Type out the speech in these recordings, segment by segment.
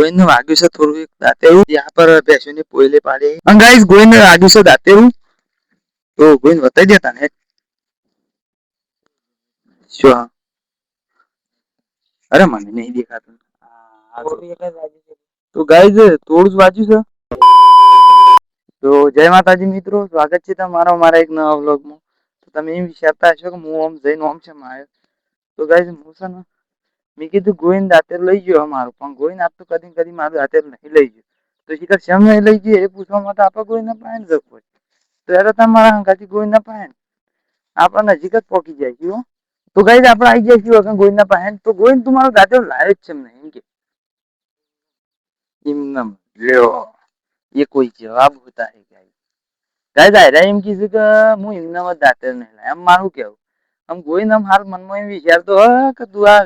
ગોવિંદનું વાગ્યું છે થોડું એક દાંતેરું ત્યાં પર ભેંસોની પોયલે પાડી અને ગાઈસ ગોવિંદને વાગ્યું છે દાંતેરું તો ગોવિંદ બતાવી દેતા ને શું અરે મને નહીં દેખાતું તો ગાઈસ થોડું જ વાંચ્યું છે તો જય માતાજી મિત્રો સ્વાગત છે તમારો મારા એક નવા વ્લોગમાં તો તમે એમ વિચારતા હશો કે હું આમ જઈને આમ છે મારે તો ગાઈસ હું છે ને મેં કીધું ગોવિંદ દાંતેર લઈ ગયો મારું પણ ગોવિંદ આપ તો કદી મારું દાંતેર નહીં લઈ ગયો તો શીખર શેમ નહીં લઈ ગયો એ પૂછવા માટે આપણે ગોવિંદને પાણી જવું પડે તો યાર તમારા હંગાથી ગોવિંદને પાણી આપણે નજીક જ પહોંચી જાય છે તો ગાઈસ આપણે આવી જાય છીએ ગોવિંદના પાસે તો ગોવિંદ તું મારો દાંતેર લાવ્યો જ છે એમ કે એમ લ્યો ये कोई जवाब होता है गाइस आयरा एम किसी का હું એમનામાં દાંતેર નહીં લાય એમ મારું કેવું આમ ગોવિંદ આમ હાલ મનમાં એમ વિચારતો હ કે તું આ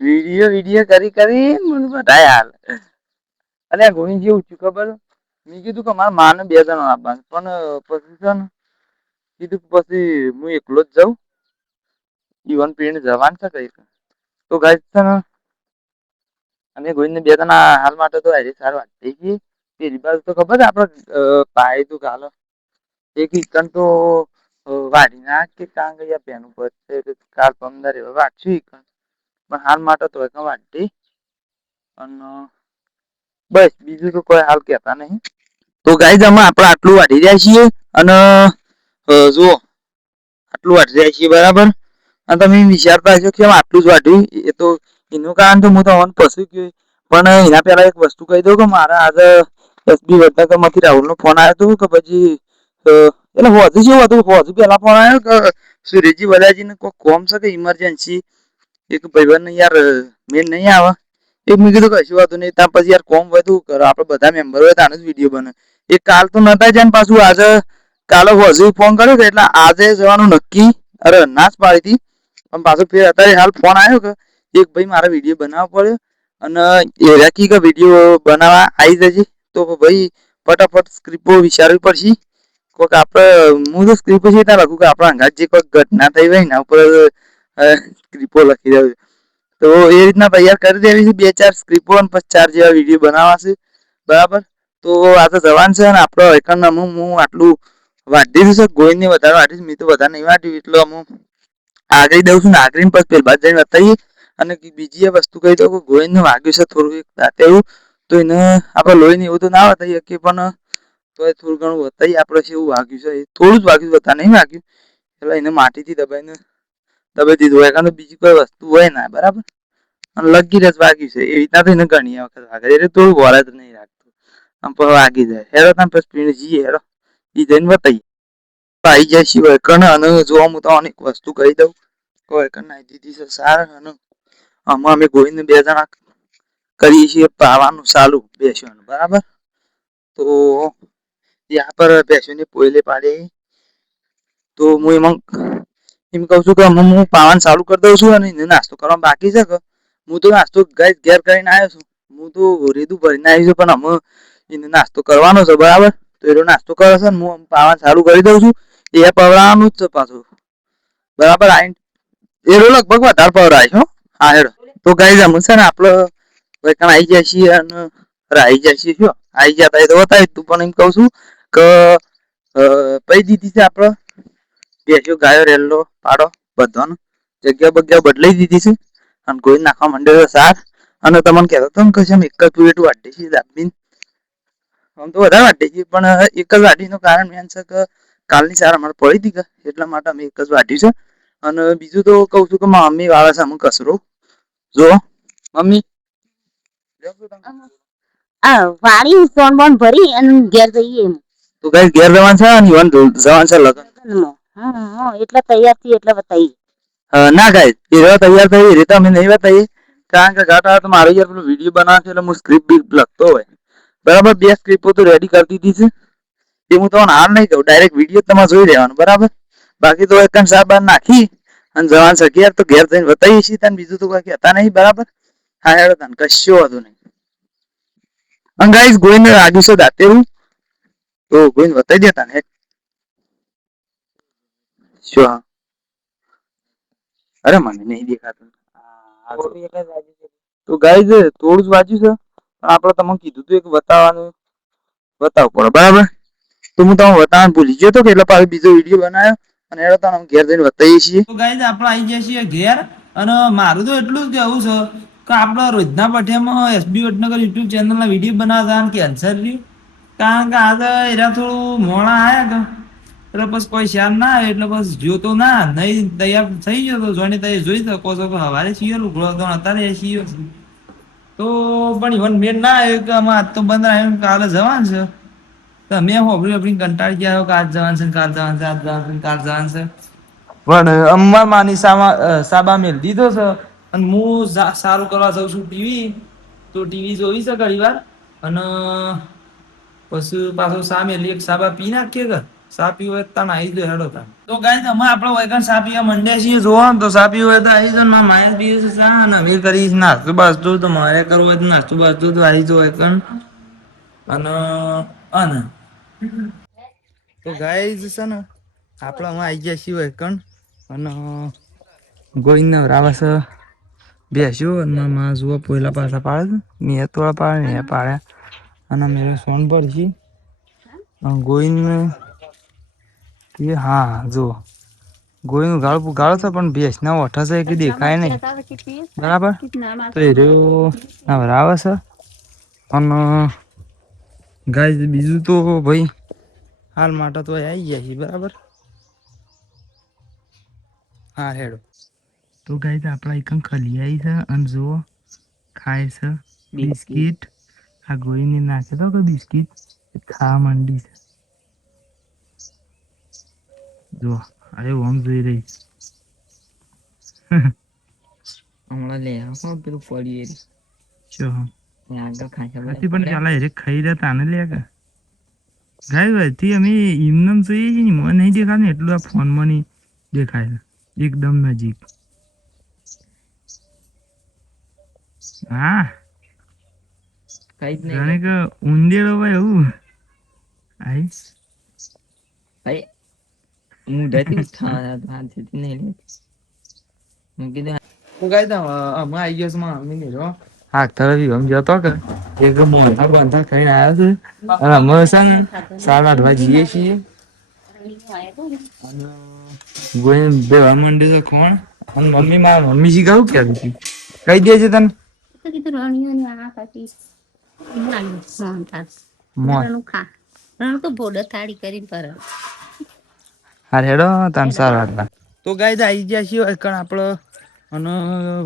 વિડીયો કરી મને બધાય હાલ અરે ગોવિંદ જેવું છું ખબર મેં કીધું કે મારા માને 2 જણા આપવાનું પણ પછી છે ને કીધું પછી હું એકલો જ જાઉં ઈવન પીને જવાન છે કઈ તો ગાઈસ છે ને અમે ગોવિંદને 2 જણા હાલ માટે તો હરી સારું વાંચી ગઈ પેલી બાજુ તો ખબર છે આપણે પાય તું કાલો એક ઈકન તો વાડી ના કે કાં ગયા પેન ઉપર કાલ 15 એવા વાંચ્યું ઈકન પણ હાલ માટે તો એક વાંચી અને બસ બીજું તો કોઈ હાલ કહેતા નહીં તો ગાઈસ અમે આપણે આટલું વાઢી રહ્યા છીએ અને જુઓ આટલું વાઢી રહ્યા છીએ બરાબર અને તમે વિચારતા હશો કે આટલું જ વાઢ્યું એ તો એનું કારણ તો હું તો ઓન પસી ગયું પણ એના પહેલા એક વસ્તુ કહી દઉં કે મારા આજે એસબી વડનગરમાંથી રાહુલનો ફોન આવ્યો હતો કે પછી એટલે હોજુ જેવું હતું હોજુ પહેલા ફોન આવ્યો કે સુરેશજી વડાજીને કોઈ કોમ છે કે ઇમરજન્સી એક ભાઈબંધને યાર મેળ નહીં આવે એક મેં કીધું કશું વાતું નહીં ત્યાં પછી યાર કોમ હોય તો કરો આપણે બધા મેમ્બર હોય તાનો જ વિડીયો બને એ કાલ તો નતા જાય ને પાછું આજે કાલે હોજુ ફોન કર્યો કે એટલે આજે જવાનું નક્કી અરે નાશ પાડી હતી પણ પાછું ફેર અત્યારે હાલ ફોન આવ્યો કે એક ભાઈ મારે વિડીયો બનાવવો પડ્યો અને એ રાખી કે વિડીયો બનાવવા આવી જજે તો ભાઈ ફટાફટ સ્ક્રિપ્ટો વિચારવી પડશે કોઈક આપણે હું તો સ્ક્રિપ્ટ છે ત્યાં લખું કે આપણા અંગાત જે કોઈક ઘટના થઈ હોય એના ઉપર સ્ક્રિપ્ટો લખી દઉં તો એ રીતના તૈયાર કરી દેવી છે 2-4 સ્ક્રિપ્ટો અને પછી 4 જેવા વિડીયો બનાવવા છે બરાબર તો આ તો જવાન છે અને આપણો એકન હું આટલું વાઢી છે ગોવિંદને વધારે વાઢીશ મેં તો વધારે નહીં વાઢ્યું એટલે હું આગળ દઉં છું ને આગળ પછી પેલ બાદ જઈને બતાવીએ અને બીજી એ વસ્તુ કહી દઉં કે ગોવિંદને વાગ્યું છે થોડું એક દાંતેરું તો એને આપણે લોહીને એવું તો ના બતાવી શકીએ પણ તો એ થોડું ઘણું બતાવીએ આપણે છે એવું વાગ્યું છે થોડું જ વાગ્યું બતા નહીં વાગ્યું એટલે એને માટીથી દબાઈ દીધું હોય કારણ બીજી કોઈ વસ્તુ હોય ના બરાબર અને લગી રસ વાગ્યું છે એ રીતના તો એને ઘણી વખત વાગે એટલે થોડું વરજ નહીં રાખતું આમ પણ વાગી જાય હેરો તમે પછી પીને જઈએ હેરો એ જઈને બતાવીએ આવી જાય સિવાય કણ અને જોવા હું તો અનેક વસ્તુ કહી દઉં કોઈ કણ નાઈ દીધી છે સારા અને આમાં અમે ગોવિંદને 2 જણા કરીએ છીએ પાવાનું ચાલુ બેસવાનું બરાબર તો ત્યાં પર ભેંસોની પોયલે પાડી તો હું એમ કહું છું કે હું પાવાનું ચાલુ કરી દઉં છું અને એને નાસ્તો કરવાનો બાકી છે કે હું તો નાસ્તો ઘેર કરીને આવ્યો છું હું તો રેદું ભરીને આવી છું પણ અમે એને નાસ્તો કરવાનો છે બરાબર તો એનો નાસ્તો કરે છે ને હું પાવાનું ચાલુ કરી દઉં છું એ પવડાવવાનું જ છે પાછું બરાબર આવીને એ લગભગ વધારે પવડાય છે હા હેડો તો ગાઈસ અમે છે ને આપણે વેકણ આવી જાય છીએ અને આવી જાય છીએ શું આવી જતા તો બતાવી તું પણ એમ કહું છું કે પૈ દીધી છે આપણે બેસ્યો ગાયો રેલો પાડો બધાનો જગ્યા બદલાઈ દીધી છે અને કોઈ નાખવા માંડ્યો સાર અને તમને કહેતો હતો ને કે એક જ પ્લેટ વાટી છે દાબીન આમ તો વધારે વાટી છે પણ એક જ વાટીનું કારણ મેન છે કે કાલની સાર અમારે પડી હતી કે એટલા માટે અમે એક જ વાટ્યું છે અને બીજું તો કહું છું કે મમ્મી વાળે છે અમે કસરો જો મમ્મી વાળી સોન બોન ભરી અને ઘેર જઈએ તો કઈ ઘેર જવાન છે ને ઈવન જવાન છે લગન એટલે તૈયાર થી એટલે બતાવી ના ગાય એ તૈયાર થઈ એ રીતે અમે નહીં બતાવીએ કારણ કે ઘાટા તો મારો યાર પેલો વિડીયો બનાવે છે એટલે હું સ્ક્રિપ્ટ બી લખતો હોય બરાબર 2 સ્ક્રિપ્ટો તો રેડી કરી દીધી છે એ હું તમને હાલ નહીં કહું ડાયરેક્ટ વિડીયો તમારે જોઈ લેવાનું બરાબર બાકી તો એક સાબાર નાખી અને જવાન છે ઘેર તો ઘેર જઈને બતાવીએ છીએ તને બીજું તો કોઈ કહેતા નહીં બરાબર હા હેડો તને કશું હતું નહીં અને ગાઈસ ગોઈને વાગ્યું છે દાંતેરું તો ગોઈને બતાવી દેતા ને શું અરે મને નહીં દેખાતું તો ગાઈઝ થોડું જ વાંચ્યું છે પણ આપણે તમને કીધું તું એક બતાવવાનું બતાવવું પડે બરાબર. તો હું તમને બતાવવાનું ભૂલી ગયો તો કે એટલે પાછો બીજો વિડીયો બનાવ્યો અને એનો તમે ઘેર જઈને બતાવીએ છીએ. તો ગાઈઝ આપણે આવી જઈએ છીએ ઘેર અને મારું તો એટલું જ કહેવું છે કે આપણે રોજના પઠિયામાં એસબી વડનગર યુટ્યુબ ચેનલના વિડીયો બનાવતા કેન્સર રહ્યું કારણ કે આજે એરા થોડું મોડા આવ્યા કે એટલે બસ કોઈ શ્યામ ના આવે એટલે બસ જોતો ના નહીં તૈયાર થઈ ગયો તો જોઈને તૈયાર જોઈ શકો છો કે હવારે સીયો લુગડો હતો અત્યારે સીયો તો પણ ઇવન મેન ના આવ્યો કે આમાં આજ તો બંધ આવ્યું કાલે જવાનું છે તો મેં હોબળી કંટાળી ગયા કે આજ જવાનું છે કાલ જવાનું છે આજ જવાનું છે કાલ જવાનું છે પણ અમાર માની સાબા મેલ દીધો છે અને હું સારું કરવા જાઉં છું ટીવી તો ટીવી જોઈ છે ઘણી વાર અને પછી પાછો સા મેલી એક સાબા પી નાખીએ કે સા પીવો તાણ આવી જાય હેડો તાણ તો ગાઈસ અમે આપણો વૈકણ સા પીવા મંડ્યા છીએ જોવો તો સા પીવો હોય તો આવી જાય મારા માયા પીવે છે સા અને અમે કરીશ નાસ્તો બાસ્તો તો મારે કરવો હોય તો નાસ્તો બાસ્તો તો આવી જાય વૈકણ અને તો ગાઈસ છે ને આપણે અમે આવી ગયા છીએ વૈકણ અને ગોવિંદના રાવસ બેસ્યો અને માં જુઓ પહેલા પાછા પાડે છે મેં થોડા પાડે ને પાડ્યા અને મેરે સોન પર છે ગોવિંદ હા જો ગોવિંદ ગાળો છે પણ ભેંસના ઓઠા છે કે દેખાય નહીં બરાબર તો એ રહ્યો રાવે છે અને ગાય બીજું તો ભાઈ હાલ માટે તો આવી ગયા છે બરાબર. હા હેડો તો ગાય આપણા એક ખલી આવી છે અને જુઓ ખાય છે બિસ્કીટ આ ગોળીને નાખે તો કે બિસ્કીટ ખાવા માંડી છે જો અરે ઓમ જોઈ રહી હમણાં લે હા પેલું પડી ચો આગળ ખાઈ પણ ચાલે રે ખાઈ રહ્યા તાને લે કે ગાય ભાઈ અમે એમનેમ જોઈએ છીએ ને મને નહીં દેખાય ને એટલું આ ફોનમાં નહીં દેખાય એકદમ નજીક હા કઈ જ નહીં કે ઊંડેરો ભાઈ એવું આઈસ ભાઈ હું ડેટી ઉઠા હાથથી નહીં લે હું કીધું હું ગાય તો અમે આવી ગયો છું મમ્મી ને જો હા તરફ ગમ જતો કે એક મોઢા બાંધા ખાઈને આવ્યા છે અને અમે છે ને 8:30 જઈએ છીએ અને ગોઈને બેવા મંડે છે કોણ અને મમ્મી મારા મમ્મી જી કહું કે કઈ દે છે તને તો કીધું રણિયોની આ કાકી મોહન ખા રણ તો બોડ થાળી કરી પર હાર હેડો તન 4:00 તો ગાય આવી ગયા છીએ એકણ આપણો અને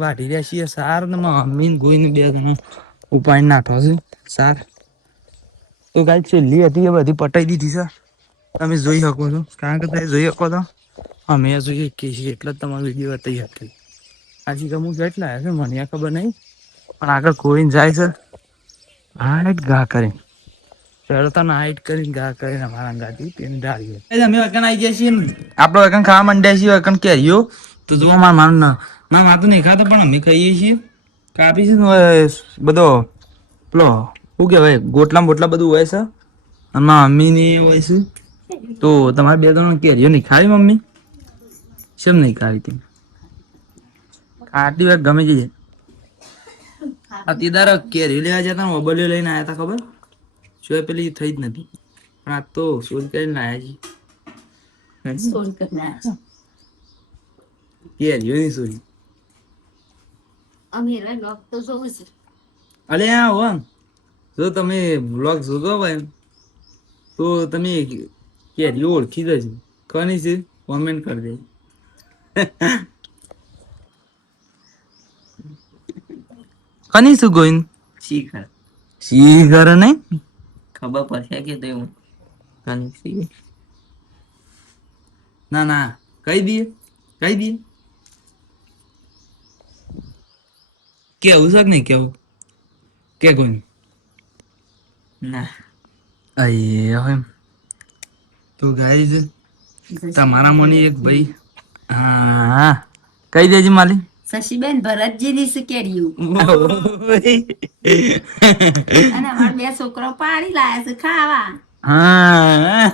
વાઢી રહ્યા છીએ સાર ને મમ્મી ને ગોઈને બે જણા ઉપાડી નાખવા છે સાર તો ગાય છેલ્લી હતી એ બધી પટાઈ દીધી છે તમે જોઈ શકો છો કારણ કે તમે જોઈ શકો છો અમે જોઈએ કે એટલે જ તમારો વિડીયો બતાવી હતી હજી તો હું કેટલા હશે મને ખબર નહીં પણ આગળ કોઈને જાય છે હાઈટ ઘા કરી ચડતા હાઈટ કરીને ઘા કરીને અમારા ગાડી તેને ડાળીએ અમે વકન આવી ગયા છીએ આપણે વકન ખાવા માંડ્યા છીએ વકન કેરીઓ તો જો મારા મારું ના માં તો નહીં ખાતા પણ અમે ખાઈએ છીએ કાપી છે બધો પેલો શું કહેવાય ગોટલા બોટલા બધું હોય છે અને મારા મમ્મીની હોય છે તો તમારે બે ત્રણ કેરીઓ નહીં ખાવી મમ્મી શેમ નહીં ખાવી તે આટલી વાર ગમે જઈએ અત્યારે કેરી લેવા જતા મોબાઈલ લઈને આવ્યા હતા ખબર શું પેલી થઈ જ નથી પણ આ તો શોધ કરીને આવ્યા છીએ કેરીઓ ની સોરી અલે હા જો તમે બ્લોગ જોતો ભાઈ તો તમે કેરીઓ ઓળખી દેજો કોની છે કોમેન્ટ કરી દેજો કની શું ગોઈન શીખર નહીં ખબર પડશે કે તો એવું કની ના ના કહી દઈએ કેવું છે કે નહીં કેવું કે કોઈ ના એમ તો ગાઈઝ તમારા મને એક ભાઈ હા કઈ દેજે માલી શશીબેન ભરતજીની છે કેરીયું અને અમાર બે છોકરો પાડી લાયા છે ખાવા હા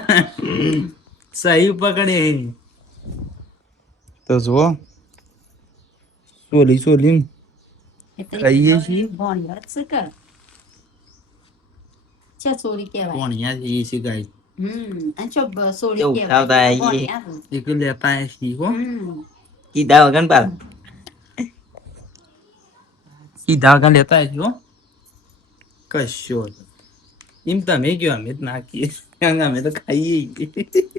સહી પકડે તો જુઓ સોલી ખાઈએ છીએ ભણ્યા જ છે કે ચા સોરી કહેવાય ભણ્યા જઈએ છીએ ગાય અને ચો સોરી કેવું કહેવાય ઉઠાવતા આવીએ ભણ્યા જ. એક લેતા આવીએ છીએ હો કીધા વગર પાલ સીધા આગળ લેતા આવીએ હો કશો વાંધો નહીં. એમ તમે કયો અમે જ નાખીએ અમે તો ખાઈએ છીએ.